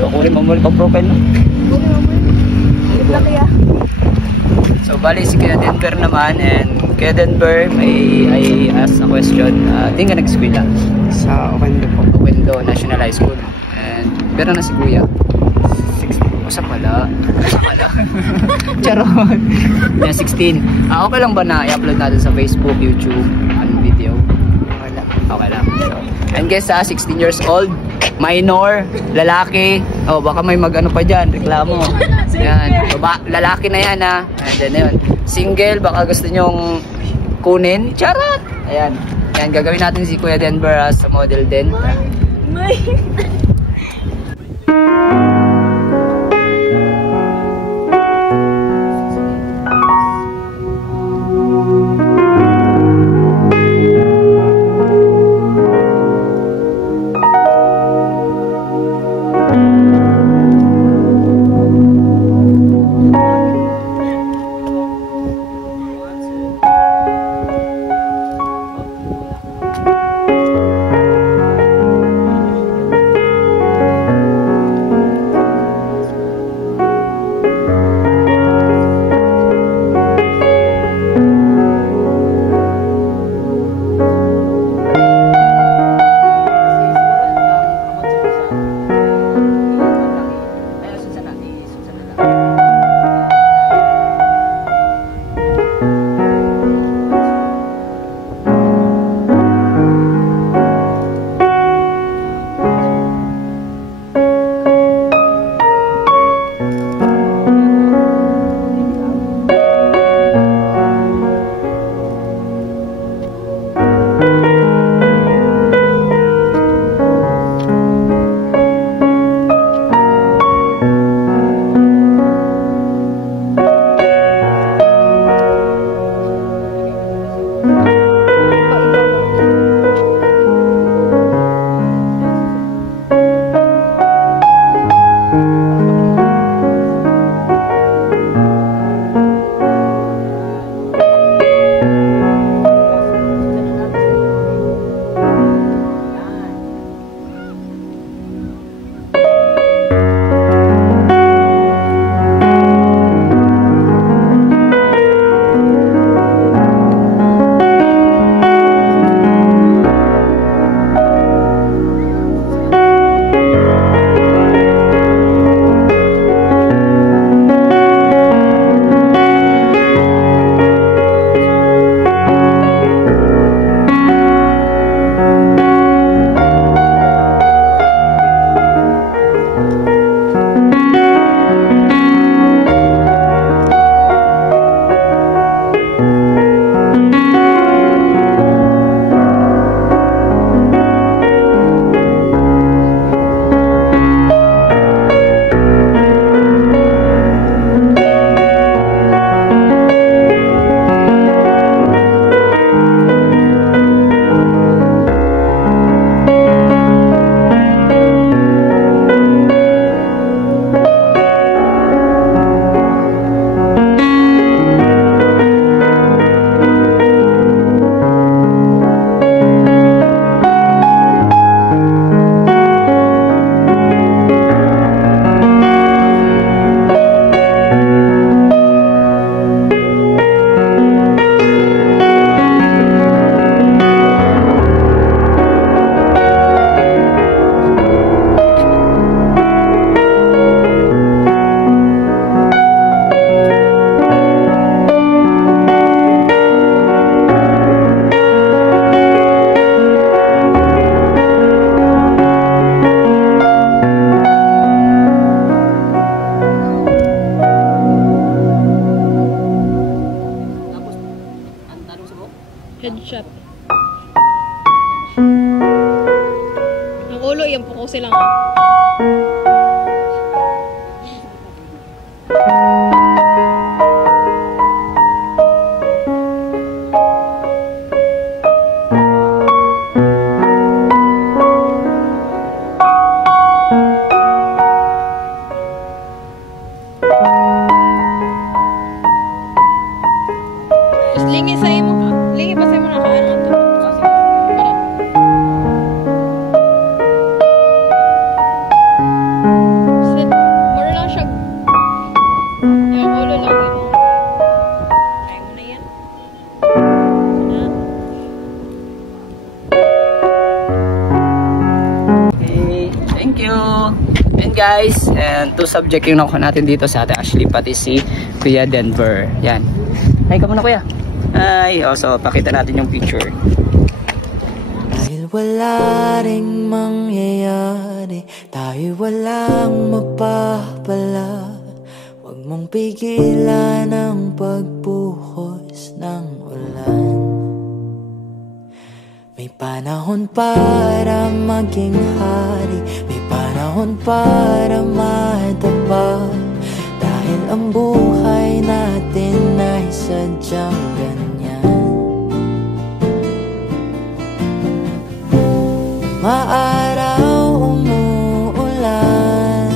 Kukunin mo muli pang profile no? So bali si Kuya Denver naman, and Kuya Denver I asked a question. Di ka nag-eskwela? Sa Wendo po. Wendo National High School. And pero na si Kuya? 16. Usa pala. Charot. Yeah, 16. Okay lang ba na i-upload natin sa Facebook, YouTube, anong video? Wala. Okay lang. So, and guess 16 years old, minor, lalaki. Oh, baka may mag-ano pa dyan, reklamo. Yan. So, lalaki na yan ha. And then yun. Single, baka gusto nyong kunin. Charot! Ayan. Ayan, gagawin natin si Kuya Denver as a model din. Headshot. Ang ulo, yung pukusin lang. Lingi pa sa'yo mo na kaano ito. Thank you. And guys, and two subject yung nakuha natin dito sa Ate Ashley, pati si Kuya Denver. Yan. Ay, ka muna kuya. Ay, so pakita natin yung picture. Dahil wala ring mangyayari, tayo walang mapapala. Huwag mong pigilan ang pagbuhos ng ulan. May panahon para maging hari, may panahon para matapa. Dahil ang buhay natin ay sadyang ganyan. Maaraw umuulan,